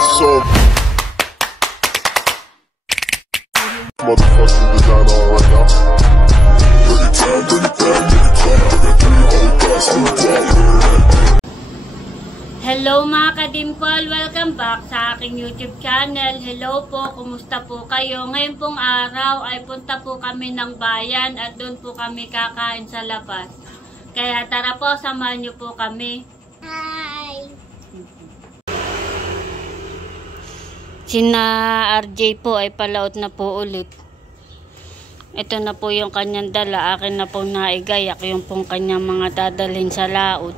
so motherfucking designer right now. Hello mga ka-dimple! Welcome back sa aking YouTube channel. Hello po, kumusta po kayo? Ngayon pong araw ay punta po kami ng bayan at doon po kami kakain sa labas. Kaya tara po, samahan niyo po kami. Hi! Sina RJ po ay palaot na po ulit. Ito na po yung kanyang dala. Akin na pong naigayak yung pong kanyang mga dadalhin sa laot.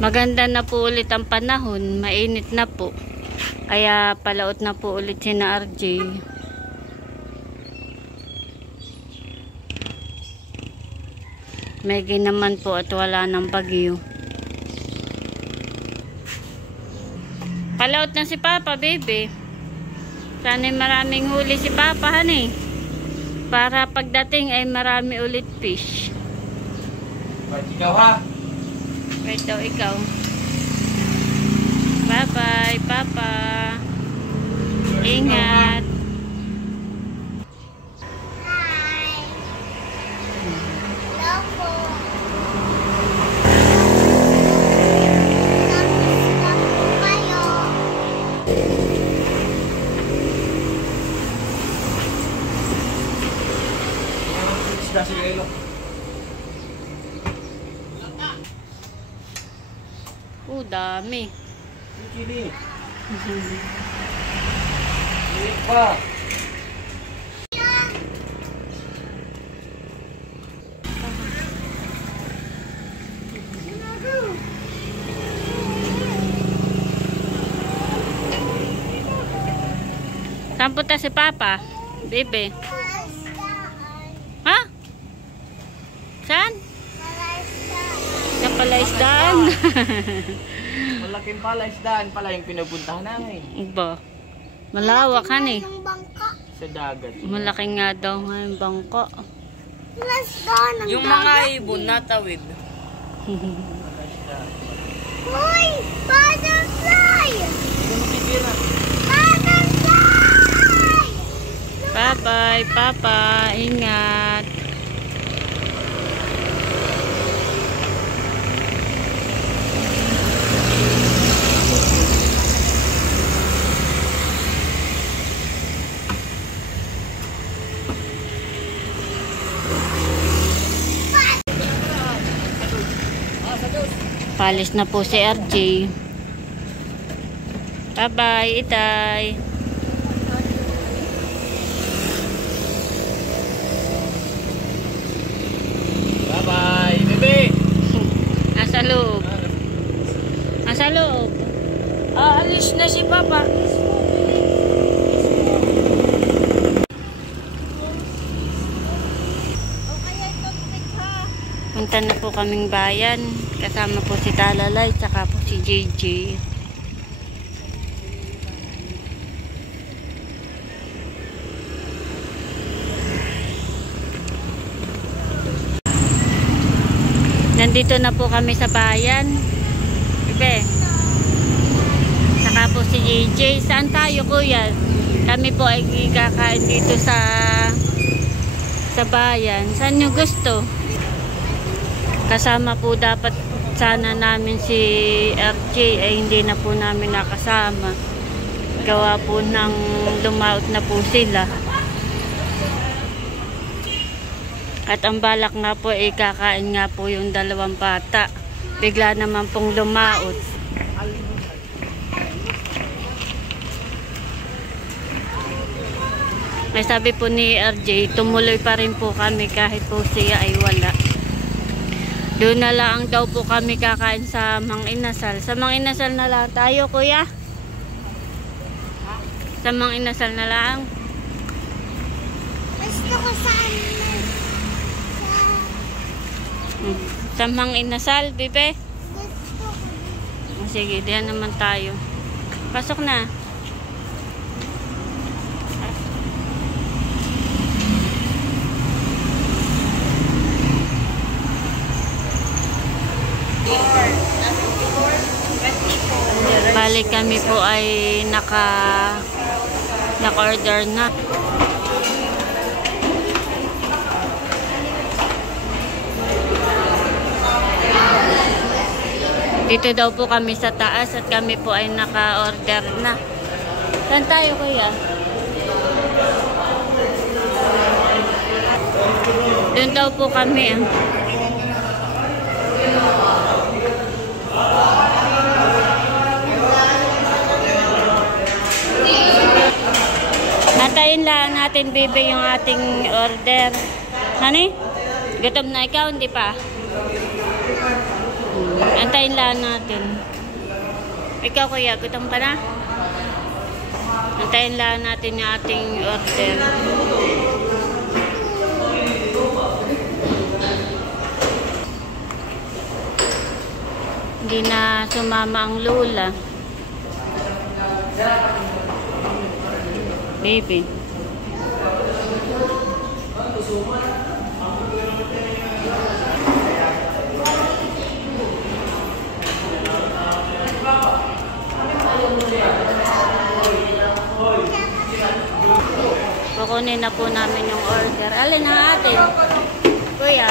Maganda na po ulit ang panahon, mainit na po. Kaya palaot na po ulit sina RJ. May ginaman po at wala ng bagyo. Palaot na si Papa, baby. Sana'y maraming huli si Papa, honey. Para pagdating ay marami ulit fish. Ba't ikaw ha? Wait daw ikaw. Bye-bye, Papa. Ingat. Hi. Hello po. Kamusta po kayo? Isda si Lelo. Dami. Kili. Ilik pa. Saan punta si Papa? Bebe. Ha? Saan? Sa palaisdaan. Malaking palaisdaan pala yung pinupuntahan namin. Iba. Malawak han eh. Sa dagat. Malaki nga daw nga yung bangko. Yung mga ibon natawid. Uy! Butterfly! Butterfly! Bye-bye, Papa. Ingat. Palis na po si RJ. Bye-bye, Itay. Bye-bye, bebe. Nasa loob. Nasa loob. Alis na si Papa. Punta na po kaming bayan. Kasama po si Talalay, tsaka po si JJ. Nandito na po kami sa bayan. Bebe. Tsaka po si JJ. Saan tayo, kuya? Kami po ay kakain dito sa bayan. Saan nyo gusto? Kasama po dapat sana namin si RJ ay hindi na po namin nakasama. Gawa po ng lumaot na po sila. At ang balak nga po ay kakain nga po yung dalawang bata. Bigla naman pong lumaot. May sabi po ni RJ, tumuloy pa rin po kami kahit po siya ay wala. Doon na lang daw po kami kakain sa Mang Inasal. Sa Mang Inasal na lang tayo, kuya. Sa Mang Inasal na lang. Gusto ko saan Sa Mang Inasal, bebe. gusto ko. Sige, diyan naman tayo. Pasok na. Balik kami po ay naka-order na. Dito daw po kami sa taas at kami po ay naka-order na. Saan tayo kuya? Doon daw po kami. Antayin lang natin, baby, yung ating order. Hani? Gutom na ikaw? Hindi pa? Antayin lang natin. Ikaw, kuya, gutom pa na? Antayin lang natin yung ating order. Hindi na sumama ang lula. Baby. Kukunin na po namin yung order. Alin ang atin? Kuya.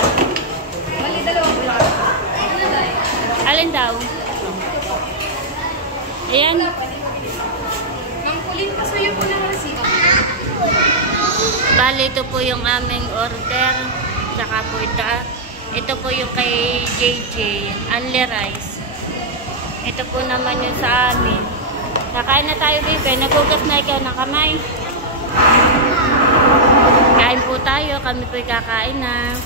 Alin daw? Ayan. Bali, ito po yung aming order. Saka po ito. Ito po yung kay JJ. Only rice. Ito po naman yung sa amin. Nakain na tayo, baby. Nagugas na ikaw ng kamay. Kain po tayo. Kami po kakain na.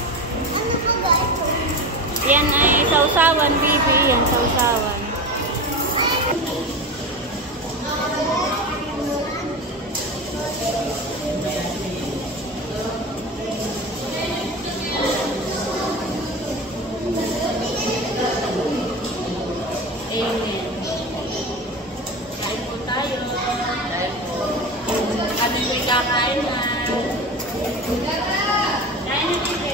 Yan ay sausawan, baby. Yan, sausawan. Amen. Kain po tayo. Kami po kakain na. Kain na dito.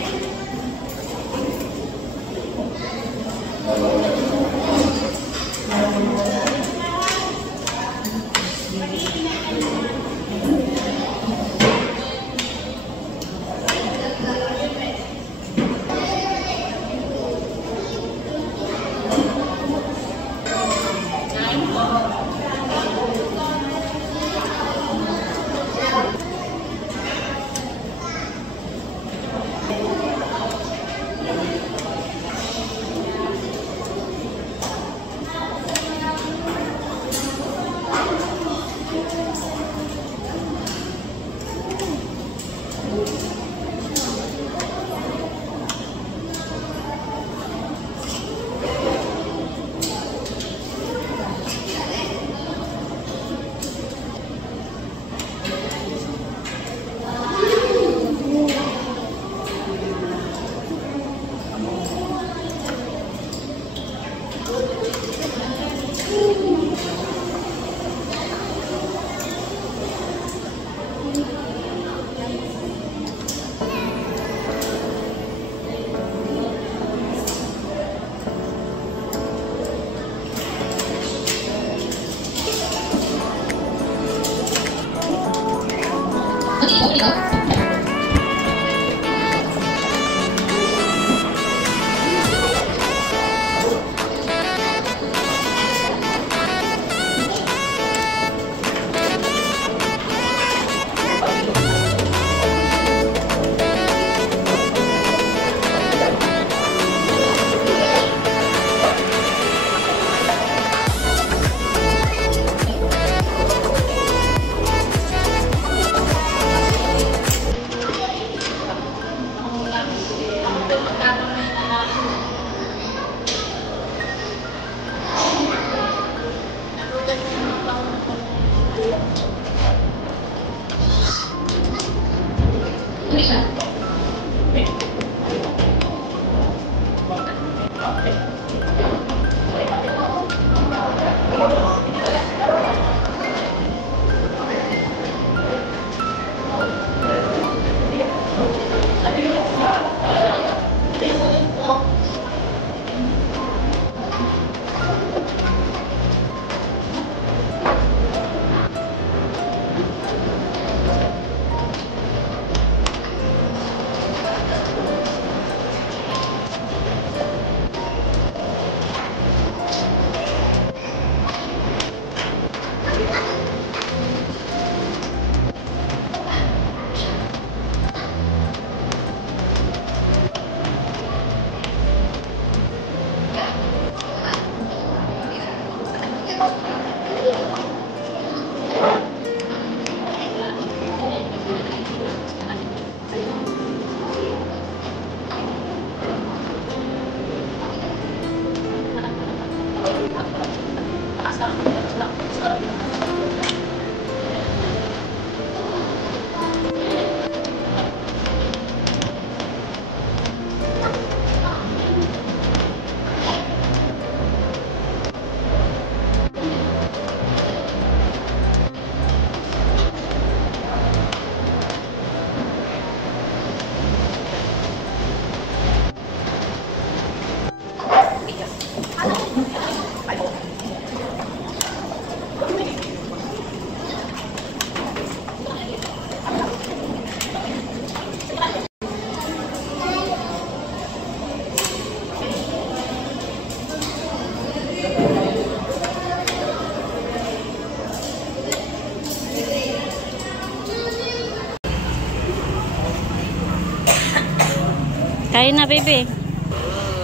Kain na, baby.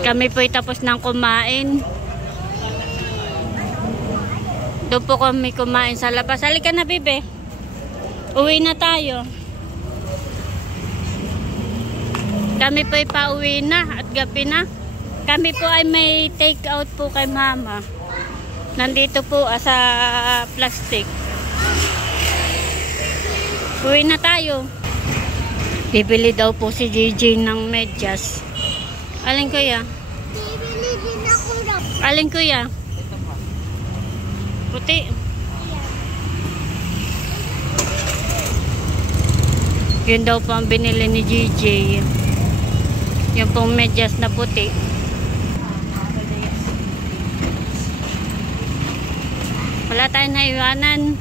Kami po'y tapos ng kumain. Doon po kami kumain sa labas. Halika na, baby. Uwi na tayo. Kami po'y pauwi na at gabi na. Kami po ay may take out po kay mama. Nandito po sa plastic. Uwi na tayo. Bibili daw po si JJ ng medyas. Alin kuya? Bibili din ako daw. Alin kuya? Puti. Yun daw po ang binili ni JJ. Yung pong medyas na puti. Wala tayong naiwanan.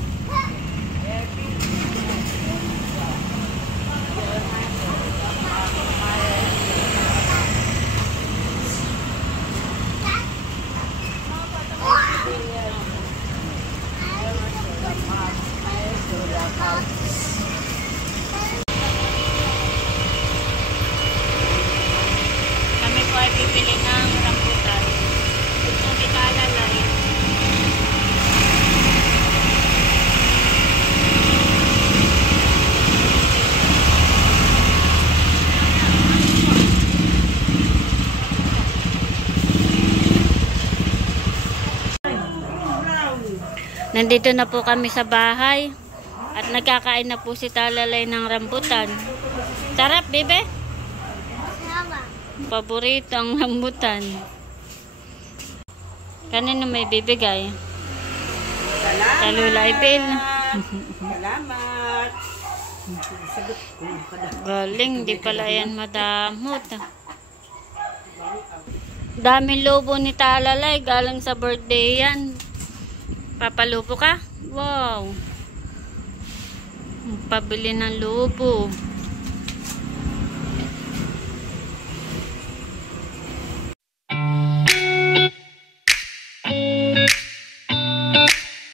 Kami po ay bibili ng rambutan. Gusto kita alalay. Nandito na po kami sa bahay at nagkakain na po si Talalay ng rambutan. Sarap, bebe? Sama. Paborito ang rambutan. Kanino may bibigay? Salamat. Kalulay Bill. Salamat. Galing, di pala yan madamot. Daming lobo ni Talalay, galing sa birthday yan. Papalupo ka? Wow. Pabili ng lobo.